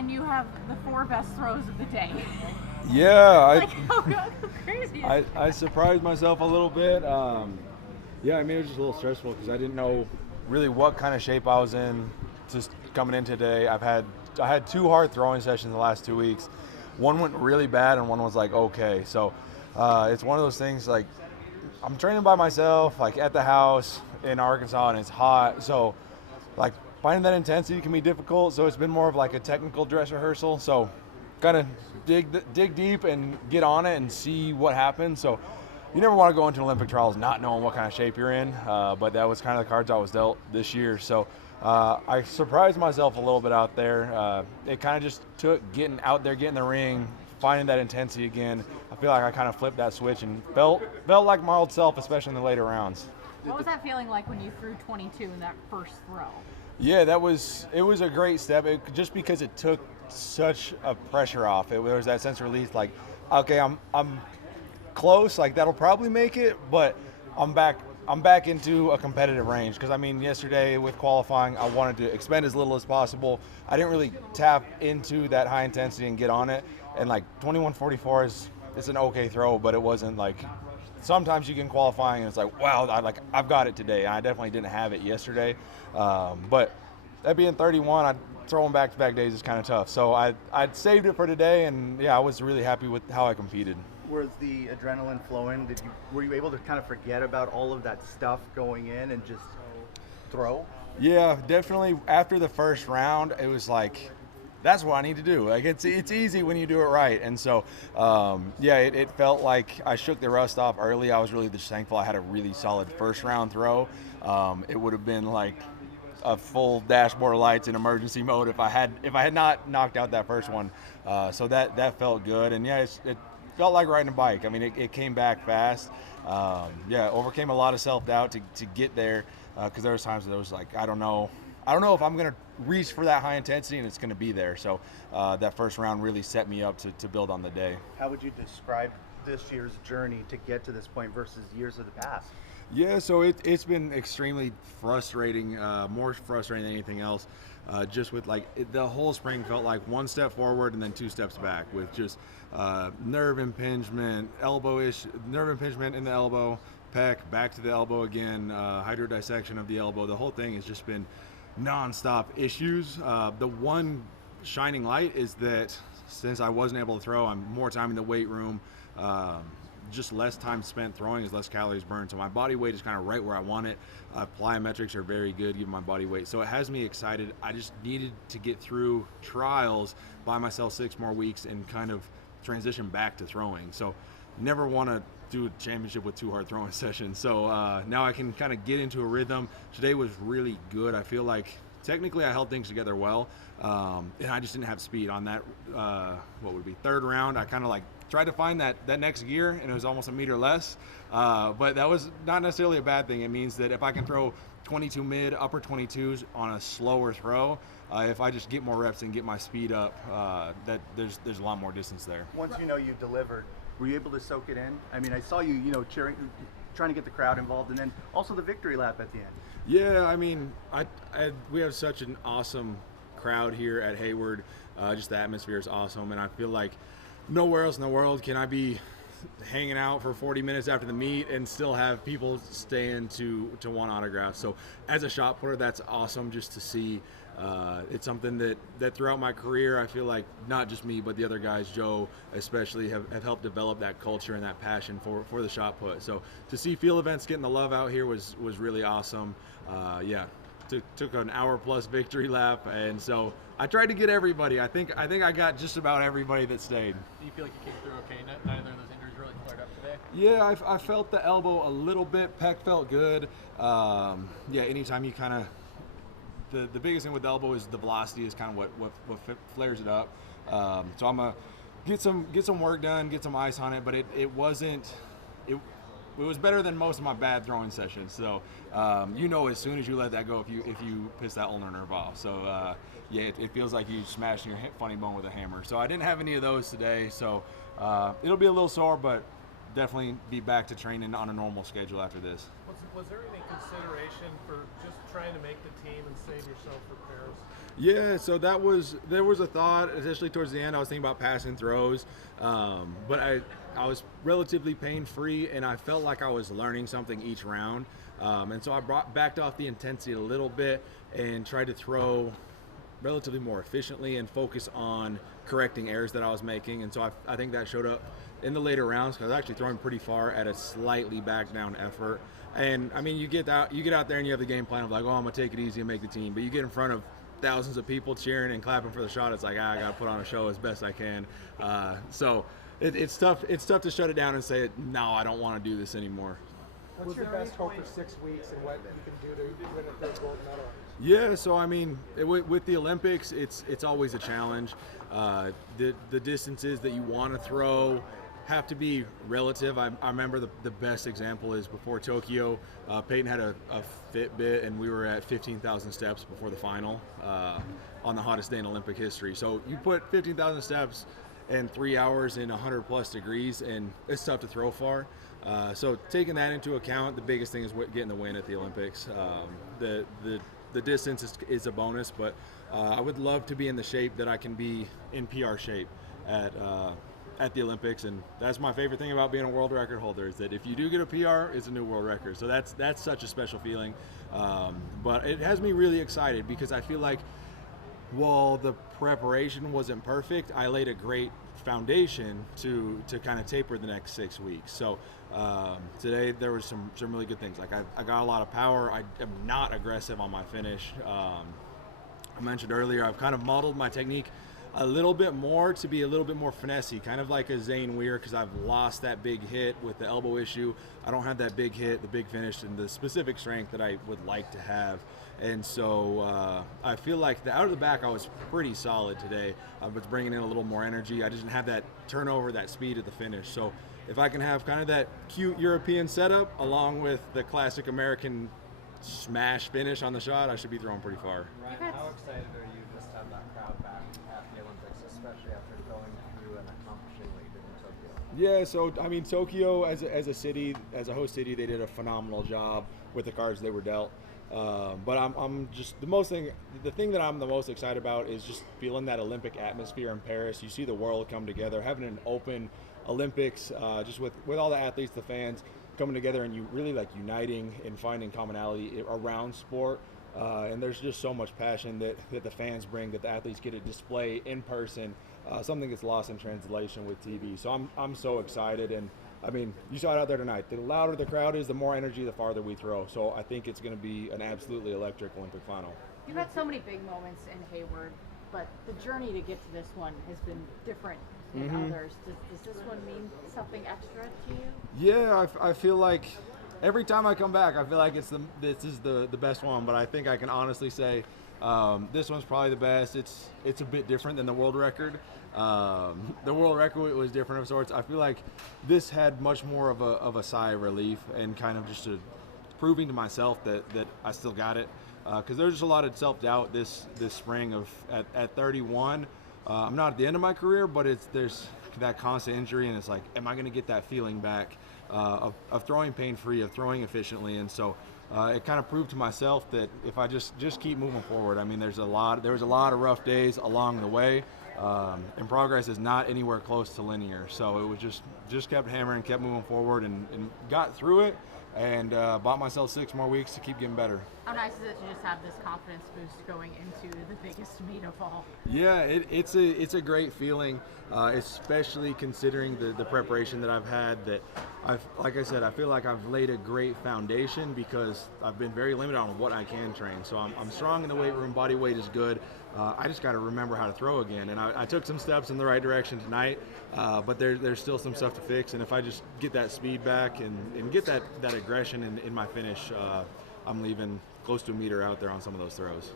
and you have the 4 best throws of the day. Yeah, How crazy is that? I surprised myself a little bit. Yeah, I mean, it was just a little stressful because I didn't know really what kind of shape I was in just coming in today. I had 2 hard throwing sessions the last 2 weeks. One went really bad and one was like okay. So it's one of those things like I'm training by myself, like at the house in Arkansas, and it's hot. So like finding that intensity can be difficult. So it's been more of like a technical dress rehearsal. So kind of dig deep and get on it and see what happens. So you never want to go into Olympic trials not knowing what kind of shape you're in, but that was kind of the cards I was dealt this year. So I surprised myself a little bit out there. It kind of just took getting out there, getting the ring, finding that intensity again. I feel like I kind of flipped that switch and felt like my old self, especially in the later rounds. What was that feeling like when you threw 22 in that first throw? Yeah, it was a great step, just because it took such a pressure off. It was that sense of relief, like, okay, I'm close, like that'll probably make it, but I'm back into a competitive range. Because I mean, yesterday with qualifying, I wanted to expend as little as possible. I didn't really tap into that high intensity and get on it. And like 21:44 it's an okay throw, but it wasn't like. Sometimes you can qualifying and it's like, wow, I've got it today. And I definitely didn't have it yesterday. But that being 31, throwing back-to-back days is kind of tough. So I'd saved it for today, and yeah, I was really happy with how I competed. Was the adrenaline flowing? Were you able to kind of forget about all of that stuff going in and just throw? Yeah, definitely. After the first round, it was like, that's what I need to do. Like it's easy when you do it right. And so, yeah, it felt like I shook the rust off early. I was really just thankful I had a really solid first round throw. It would have been like a full dashboard lights in emergency mode if I had not knocked out that first one. So that felt good. And yeah, it felt like riding a bike. I mean, it came back fast. Yeah, overcame a lot of self-doubt to get there, because there was times that it was like, I don't know if I'm going to reach for that high intensity and it's going to be there. So that first round really set me up to build on the day. How would you describe this year's journey to get to this point versus years of the past? Yeah, so it's been extremely frustrating, more frustrating than anything else. Just with the whole spring felt like 1 step forward and then 2 steps back, with just nerve impingement in the elbow, pec, back to the elbow again, hydrodissection of the elbow. The whole thing has just been nonstop issues. The one shining light is that since I wasn't able to throw, I'm more time in the weight room. Just less time spent throwing is less calories burned. So my body weight is kind of right where I want it. Plyometrics are very good given my body weight. So it has me excited. I just needed to get through trials, buy myself 6 more weeks, and kind of transition back to throwing. So never want to do a championship with 2 hard throwing sessions. So now I can kind of get into a rhythm. Today was really good. I feel like technically I held things together well. And I just didn't have speed on that, what would be 3rd round. I kind of tried to find that next gear, and it was almost a meter less. But that was not necessarily a bad thing. It means that if I can throw 22 mid, upper 22s on a slower throw, if I just get more reps and get my speed up, that there's a lot more distance there. Once you delivered, were you able to soak it in? I mean, I saw you, cheering, trying to get the crowd involved, and then also the victory lap at the end. Yeah, I mean, we have such an awesome crowd here at Hayward. Just the atmosphere is awesome, and I feel like nowhere else in the world can I be hanging out for 40 minutes after the meet and still have people staying to want autographs. So as a shot putter, that's awesome just to see. It's something that throughout my career, I feel like not just me, but the other guys, Joe especially, have helped develop that culture and that passion for the shot put. So to see field events getting the love out here was really awesome. Yeah, took an hour plus victory lap, and so I tried to get everybody. I think I got just about everybody that stayed. Do you feel like you came through okay? Neither of those injuries really flared up today? Yeah, I felt the elbow a little bit. Pec felt good. Yeah, anytime you kind of the biggest thing with the elbow is the velocity is kind of what flares it up. So I'm gonna get some work done, get some ice on it, but it wasn't. It was better than most of my bad throwing sessions. So as soon as you let that go, if you piss that ulnar nerve off. So yeah, it feels like you smashing your funny bone with a hammer. So I didn't have any of those today. So it'll be a little sore, but definitely be back to training on a normal schedule after this. What's Was there any consideration for just trying to make the team and save yourself repairs? Yeah, so there was a thought, especially towards the end. I was thinking about passing throws, but I was relatively pain free, and I felt like I was learning something each round, and so I backed off the intensity a little bit and tried to throw relatively more efficiently and focus on correcting errors that I was making. And so I think that showed up in the later rounds because I was actually throwing pretty far at a slightly back down effort. And I mean, you get out there and you have the game plan of like, oh, I'm gonna take it easy and make the team. But you get in front of thousands of people cheering and clapping for the shot. It's like, I gotta put on a show as best I can. So it's tough. It's tough to shut it down and say, no, I don't want to do this anymore. What's your best hope for 6 weeks and what you can do to win a third gold medal? Yeah, so I mean, with the Olympics, it's always a challenge. The distances that you want to throw have to be relative. I remember the best example is before Tokyo, Peyton had a Fitbit and we were at 15,000 steps before the final on the hottest day in Olympic history. So you put 15,000 steps and 3 hours in 100 plus degrees, and it's tough to throw far. So taking that into account, the biggest thing is getting the win at the Olympics. The distance is a bonus, but I would love to be in the shape that I can be in PR shape at the Olympics, and that's my favorite thing about being a world record holder is that if you do get a PR, it's a new world record. So that's such a special feeling. But it has me really excited because I feel like while the preparation wasn't perfect, I laid a great foundation to kind of taper the next 6 weeks. So today there was some really good things. Like I got a lot of power. I am not aggressive on my finish. I mentioned earlier I've kind of modeled my technique a little bit more to be a little bit more finessey, kind of like a Zane Weir, because I've lost that big hit with the elbow issue. I don't have that big hit, the big finish, and the specific strength that I would like to have. And so I feel like out of the back I was pretty solid today. I was bringing in a little more energy. I just didn't have that turnover, that speed at the finish. So if I can have kind of that cute European setup along with the classic American smash finish on the shot, I should be throwing pretty far. Ryan, how excited are you just to have that crowd back at the Olympics, especially after going through and accomplishing what you did in Tokyo? Yeah, so I mean, Tokyo as a city, as a host city, they did a phenomenal job with the cards they were dealt. But I'm just the thing that I'm the most excited about is just feeling that Olympic atmosphere in Paris. You see the world come together, having an open Olympics, just with all the athletes, the fans coming together, and you really like uniting and finding commonality around sport. And there's just so much passion that the fans bring, that the athletes get to display in person. Something gets lost in translation with TV. So I'm so excited, and I mean, you saw it out there tonight. The louder the crowd is, the more energy, the farther we throw. So I think it's going to be an absolutely electric Olympic final. You've had so many big moments in Hayward, but the journey to get to this one has been different than others. Does this one mean something extra to you? Yeah, I feel like every time I come back, I feel like this is the best one. But I think I can honestly say this one's probably the best. It's a bit different than the world record. The world record was different of sorts. I feel like this had much more of a sigh of relief and kind of just proving to myself that I still got it. Because there's just a lot of self-doubt this spring at 31. I'm not at the end of my career, but there's that constant injury, and it's like, am I going to get that feeling back of throwing pain-free, of throwing efficiently? And so it kind of proved to myself that if I just keep moving forward. I mean, there was a lot of rough days along the way, and progress is not anywhere close to linear. So it was just kept hammering, kept moving forward, and got through it, and bought myself 6 more weeks to keep getting better. How nice is it to just have this confidence boost going into the biggest meet of all? Yeah, it's a great feeling, especially considering the preparation that I've had. That like I said, I feel like I've laid a great foundation because I've been very limited on what I can train. So I'm strong in the weight room, body weight is good. I just got to remember how to throw again. And I took some steps in the right direction tonight, but there's still some stuff to fix. And if I just get that speed back and get that aggression in my finish, I'm leaving close to a meter out there on some of those throws.